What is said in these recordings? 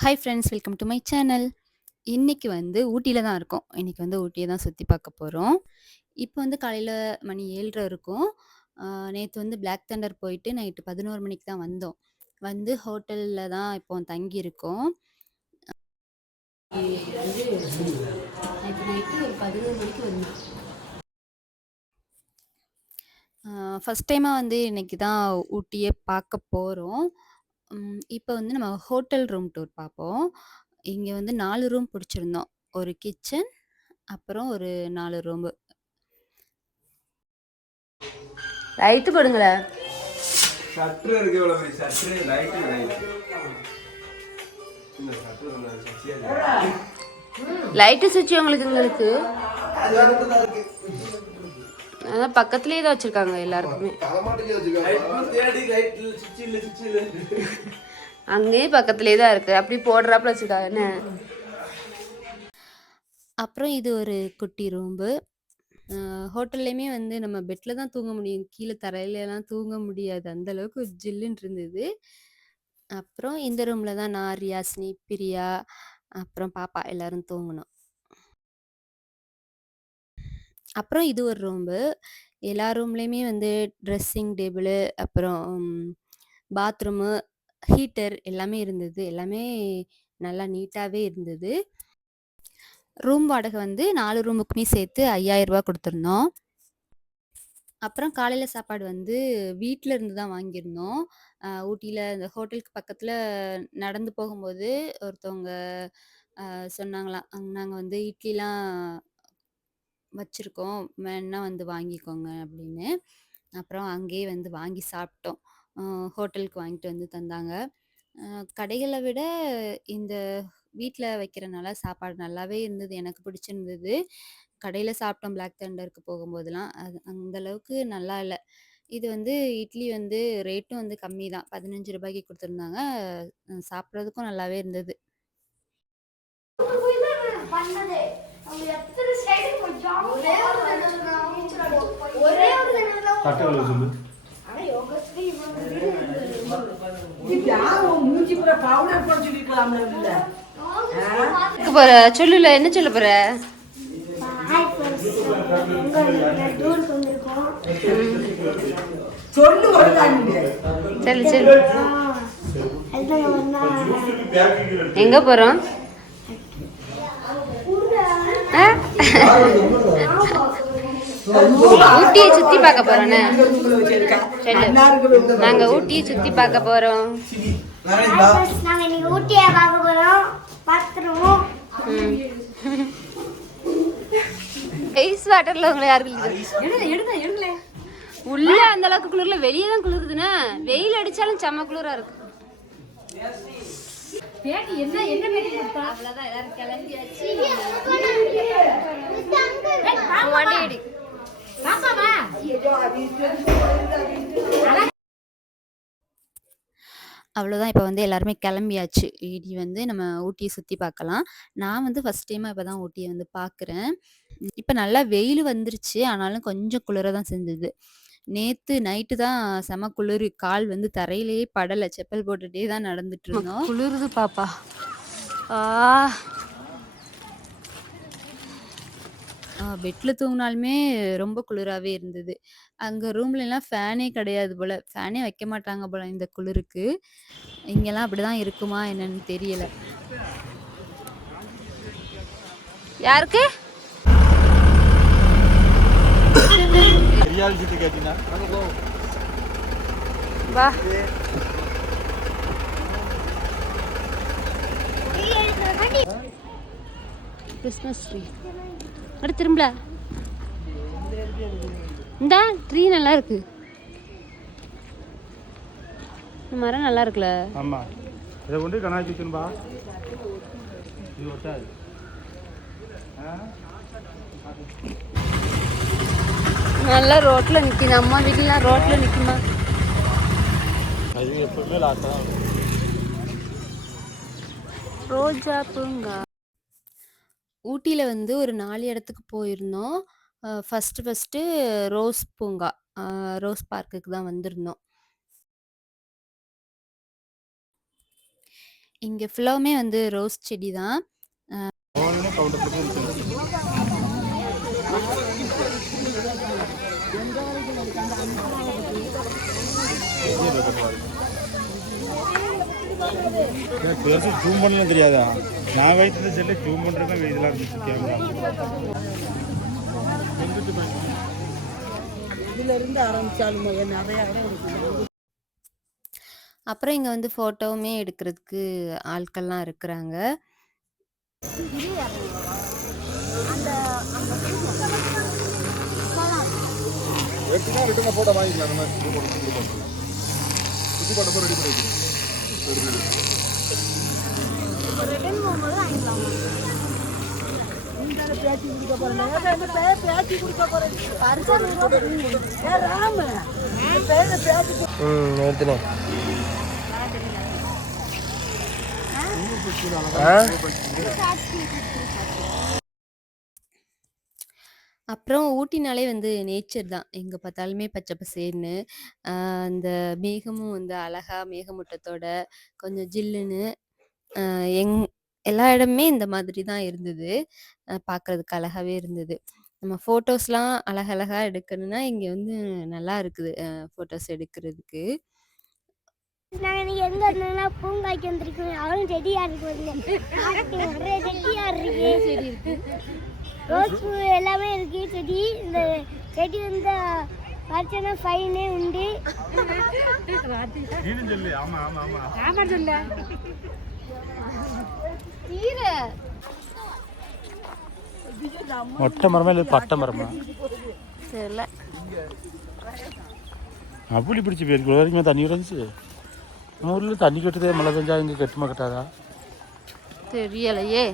Hi friends, welcome to my channel. இன்னைக்கு வந்து ஊட்டியில தான் இருக்கோம். இன்னைக்கு வந்து ஊட்டிய தான் சுத்தி பார்க்க போறோம். இப்போ வந்து காலையில மணி 7:30 இருக்கும். அ நேத்து வந்து பிளாக் தண்டர் போயிட்டு நைட்டு 11 மணிக்கு தான் வந்தோம். வந்து ஹோட்டல்ல தான் இப்போ தங்கியிருக்கோம். வந்து நேத்து நைட்டு ஒரு 11 மணிக்கு வந்தோம். ஃபர்ஸ்ட் டைமா வந்து இன்னைக்கு தான் ஊட்டியே பார்க்க போறோம். இப்போ வந்து நம்ம ஹோட்டல் ரூம் டூர் பார்ப்போம். இங்க வந்து 4 ரூம் புடிச்சிருந்தோம். ஒரு கிச்சன், அப்புறம் ஒரு 4 ரூமு. லைட்டு போடுங்களேன். ஷட்டர் இருக்கு இவ்வளவு பெரிய ஷட்டர் லைட் இந்த ஷட்டர் ஒண்ணு சக்தியா லைட்டு சுவிட்ச் உங்களுக்கு அதான் பக்கத்துலேயே தான் வச்சிருக்காங்க எல்லாருக்குமே. அங்கேயே பக்கத்துலேயே தான் இருக்கு. அப்படி போடுறாப்புல வச்சிருக்காங்க என்ன. அப்புறம் இது ஒரு குட்டி ரூம்பு. ஹோட்டல்லையுமே வந்து நம்ம பெட்ல தான் தூங்க முடியும். கீழ தரையிலலாம் தூங்க முடியாது. அந்த அளவுக்கு ஜில்லுன்னு இருந்தது. அப்புறம் இந்த ரூம்ல தான் நான், ரியாஸ்னி, பிரியா, அப்புறம் பாப்பா எல்லாரும் தூங்குனோம். அப்புறம் இது ஒரு ரூம்பு. எல்லா ரூம்லயுமே வந்து ட்ரெஸ்ஸிங் டேபிளு, அப்புறம் பாத்ரூமு, ஹீட்டர் எல்லாமே இருந்தது. எல்லாமே நல்லா நீட்டாவே இருந்தது. ரூம் வாடகை வந்து 4 ரூமுக்குமே சேர்த்து ரூ. 5000 குடுத்துருந்தோம். அப்புறம் காலையில சாப்பாடு வந்து வீட்ல இருந்து தான் வாங்கியிருந்தோம். ஊட்டியில இந்த ஹோட்டலுக்கு பக்கத்துல நடந்து போகும்போது ஒருத்தவங்க சொன்னாங்களாம், நாங்க வந்து இட்லிலாம் வச்சிருக்கோம். வேணுனா வந்து வாங்கிக்கோங்க" அப்படின்னு. அப்புறம் அங்கேயே வந்து வாங்கி சாப்பிட்டோம். அ ஹோட்டலுக்கு வாங்கிட்டு வந்து தந்தாங்க. கடைகள விட இந்த வீட்ல வைக்கிறனால சாப்பாடு நல்லாவே இருந்தது. எனக்கு பிடிச்சிருந்தது. கடையில சாப்பிட்டோம் பிளாக் தண்டருக்கு போகும்போதெல்லாம். அது அந்த அளவுக்கு நல்லா இல்ல. இது வந்து இட்லி வந்து ரேட்டும் வந்து கம்மி தான். ரூ. 15க்கு குடுத்துருந்தாங்க. சாப்பிடுறதுக்கும் நல்லாவே இருந்தது. சொல்லுல என்ன சொல்ல போற? சொல்லு சொல்லு. எங்க போறோம்? ஊட்டியை சுத்தி பார்க்க போறோம். நாங்க ஊட்டியை சுத்தி பார்க்க போறோம். ஐஸ் வாட்டர்ல உங்களை யாருக்கு உள்ள அந்த அளவுக்கு குளிர்ல, வெளியே தான் குளிருதுன்னா. வெயில் அடிச்சாலும் செம்ம குளிரா இருக்கு. அவ்வளவுதான், எல்லாரும் கிளம்பியாச்சு. அவ்வளோதான், இப்போ வந்து எல்லாருமே கிளம்பியாச்சு. இனி வந்து நம்ம ஊட்டியை சுற்றி பார்க்கலாம். நான் வந்து ஃபஸ்ட் டைமாக இப்போ தான் ஊட்டியை வந்து பார்க்குறேன். இப்போ நல்லா வெயில் வந்துருச்சு. ஆனாலும் கொஞ்சம் குளிர தான் செஞ்சது. நேத்து நைட்டு தான் செம குளிரு. கால் வந்து தரையிலேயே படலை. செப்பல் போட்டுட்டே தான் நடந்துட்டு இருந்தோம். குளிருது பாப்பா. பெட்ல தூங்கினாலுமே ரொம்ப குளிராவே இருந்தது. அங்க ரூம்லலாம் ஃபேனே கிடையாது போல. ஃபேனே வைக்க மாட்டாங்க போல இந்த குளிருக்கு. இங்கெல்லாம் அப்படிதான் இருக்குமா என்னன்னு தெரியல. யாருக்கு? வா. Christmas tree. அட திரும்பல. இந்த ட்ரீ நல்லா இருக்கு. மரம் நல்லா இருக்குல்ல. ஆமா, இதை கொண்டு கணாச்சி வச்சுன்பா. இது ஒட்டாது. நல்லா ரோட்ல நிக்குது. அம்மா வீட்டுலாம் ரோட்ல நிக்குமா? அது எப்பவுமே லாஸ்டா தான் வரும். ரோஜா பூங்கா. ஊட்டியில வந்து ஒரு 4 இடத்துக்கு போயிருந்தோம். ஃபர்ஸ்ட்டு ரோஸ் பூங்கா, ரோஸ் பார்க்குக்கு தான் வந்திருந்தோம். இங்க ஃபுல்லாவுமே வந்து ரோஸ் செடி தான். பெருசு ஜூம் பண்ணலாம் தெரியாதா? நான் வைத்தது செல்லு ஜூம் பண்ணுறதுதான் இதெல்லாம் இருந்துச்சு கேமரா. இதிலிருந்து ஆரம்பிச்சாலும் நிறைய இடம் இருக்கு. அப்புறம் இங்க வந்து ஃபோட்டோவுமே எடுக்கிறதுக்கு ஆட்கள்லாம் இருக்கிறாங்க. போட்டோ வாங்கிக்கலாம். நம்ம சுற்றி போட்டோ ரெடி பண்ணி வைக்கிறோம். பேச்சு கொடுக்க போறேன். பேச்சு கொடுக்க போறேன். அப்புறம் ஊட்டினாலே வந்து நேச்சர் தான். எங்க பார்த்தாலுமே பச்சை பசேல்னு. அந்த மேகமும் வந்து அழகா மேகமூட்டத்தோட கொஞ்சம் ஜில்லுன்னு அ எங் எல்லா இடமுமே இந்த மாதிரி தான் இருந்தது. பார்க்கறதுக்கு அழகாவே இருந்தது. நம்ம ஃபோட்டோஸ்லாம் அழகழகா எடுக்கணும்னா, இங்க வந்து நல்லா இருக்குது ஃபோட்டோஸ் எடுக்கிறதுக்கு. நாங்க நீங்க எங்க இருந்தோம்னா பூங்காய்க்கு வந்திருக்கோம். அவரும் செடியா இருக்கு. நிறைய செடியா இருக்கு. செடி இருக்கு. ரோஸ் பூ எல்லாமே இருக்கு. செடி இந்த செடி வந்து பறிச்சனா ஃபைனே உண்டு. ஆமா ஆமா ஆமா ஆமா சொல்ல கீரை மொட்டை மரமா இல்லை பட்டை மரமா தெரியல. அப்படி பிடிச்சி போயிருக்கு வரைக்கும் தண்ணி இருந்துச்சு. நம்ம ஊரில் தண்ணி கட்டுதே மழை பெஞ்சா இங்கே கட்டுமா கட்டாதா தெரியலையே.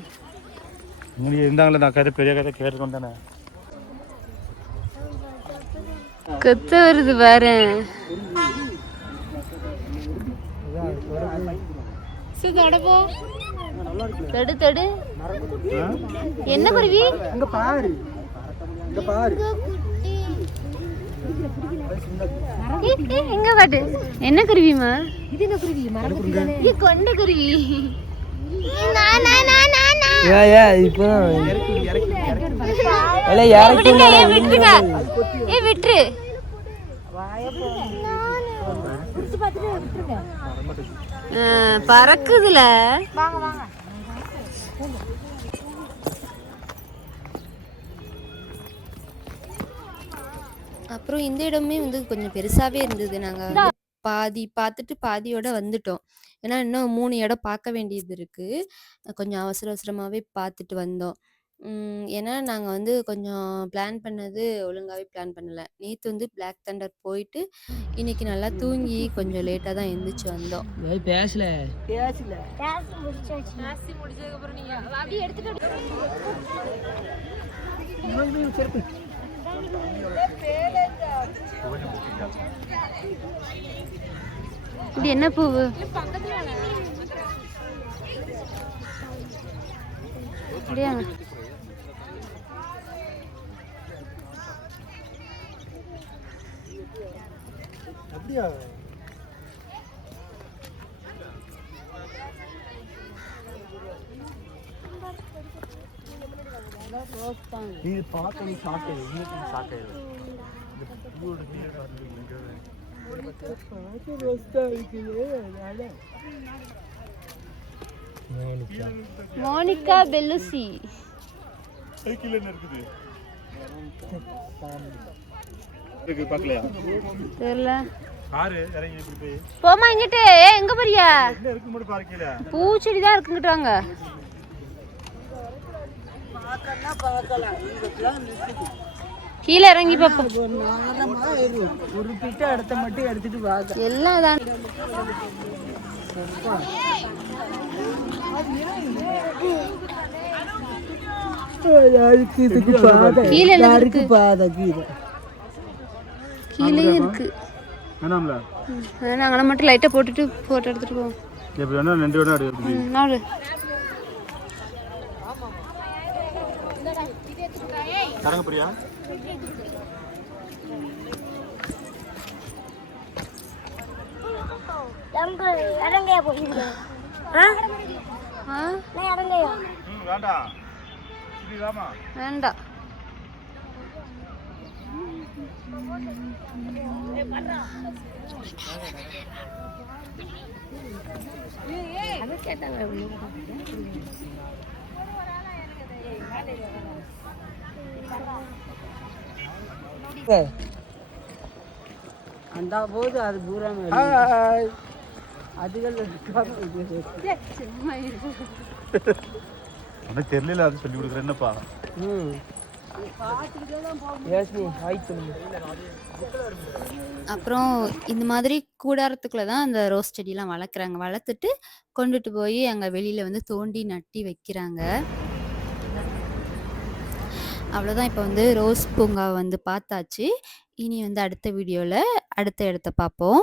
இங்கே இருந்தாங்களே நான் கதை பெரிய கதை கேட்டுக்கொண்டு தானே. கொத்த வருது பாரு. தடு தடு. என்ன குருவி? அங்க பாரு. இங்க பாரு. எங்க பாட்டு? என்ன குருவிமா? இது என்ன குருவி? மரக்குருவி தானே. இது கொண்ட குருவி. விட்டுரு. பறக்குதுல. அப்புறம் இந்த இடமே வந்து கொஞ்சம் பெருசாவே இருந்தது. நாங்க வந்து பாதி பார்த்துட்டு பாதியோட வந்துட்டோம். ஏன்னா இன்னும் 3 இடம் பார்க்க வேண்டியது இருக்கு. கொஞ்சம் அவசர அவசரமாவே பார்த்துட்டு வந்தோம். ஏன்னா நாங்க வந்து கொஞ்சம் பிளான் பண்ணது ஒழுங்காவே பிளான் பண்ணல. நேத்து வந்து பிளாக் தண்டர் போயிட்டு, இன்னைக்கு நல்லா தூங்கி கொஞ்சம் லேட்டா தான் எந்திரிச்சு வந்தோம். பேசல. டாஸ் முடிச்சாச்சு. இது என்ன பூவு? அப்படியா? அப்படியா? இது பார்க்க நீ ஷாக் ஆயிடும். இன்னைக்கு ஷாக் ஆயிடும். இந்த பூவோட கீழே பார்த்துட்டு மோனிகா பெல்லுசி. கீழே என்ன இருக்குது? பார்க்கலையா? தெரியல. காரு இறங்கி இப்படி போய் போமா இங்கிட்டு. எங்க போறியா? என்ன இருக்கு மட்டும் பார்க்கல. பூச்செடி தான் இருக்குங்கிட்டு வாங்க. கீழே இறங்கி பாப்போம். ஒரு பிட்ட இடத்த மட்டும் எடுத்துட்டு வாங்க. எல்லாம் தான் கீழே இருக்கு. கீழே இருக்கு. வேணாம்ல. நாங்கள மட்டும் லைட்டா போட்டுட்டு போட்டோ எடுத்துட்டு போவோம். எப்படி வேணா 2 வேணா எடுத்து. நாலு. தரங்க பிரியா. இறங்க போயிருக்கோம். ஆ நான் இறங்கையா வேண்டாம் இப்படி வாமா. வேண்டாம். அது கேட்டாங்க அந்த போது அது தூரம் அதுகள் உனக்கு தெரியல அது சொல்லி கொடுக்குறேன் என்னப்பா. அப்புறம் இந்த மாதிரி கூடாரத்துக்குள்ள தான் அந்த ரோஸ் செடிலாம் வளர்க்குறாங்க. வளர்த்துட்டு கொண்டுட்டு போய் அங்க வெளியில வந்து தோண்டி நட்டி வைக்கிறாங்க. அவ்வளோதான். இப்போ வந்து ரோஸ் பூங்கா வந்து பார்த்தாச்சு. இனி வந்து அடுத்த வீடியோல அடுத்த இடத்த பார்ப்போம்.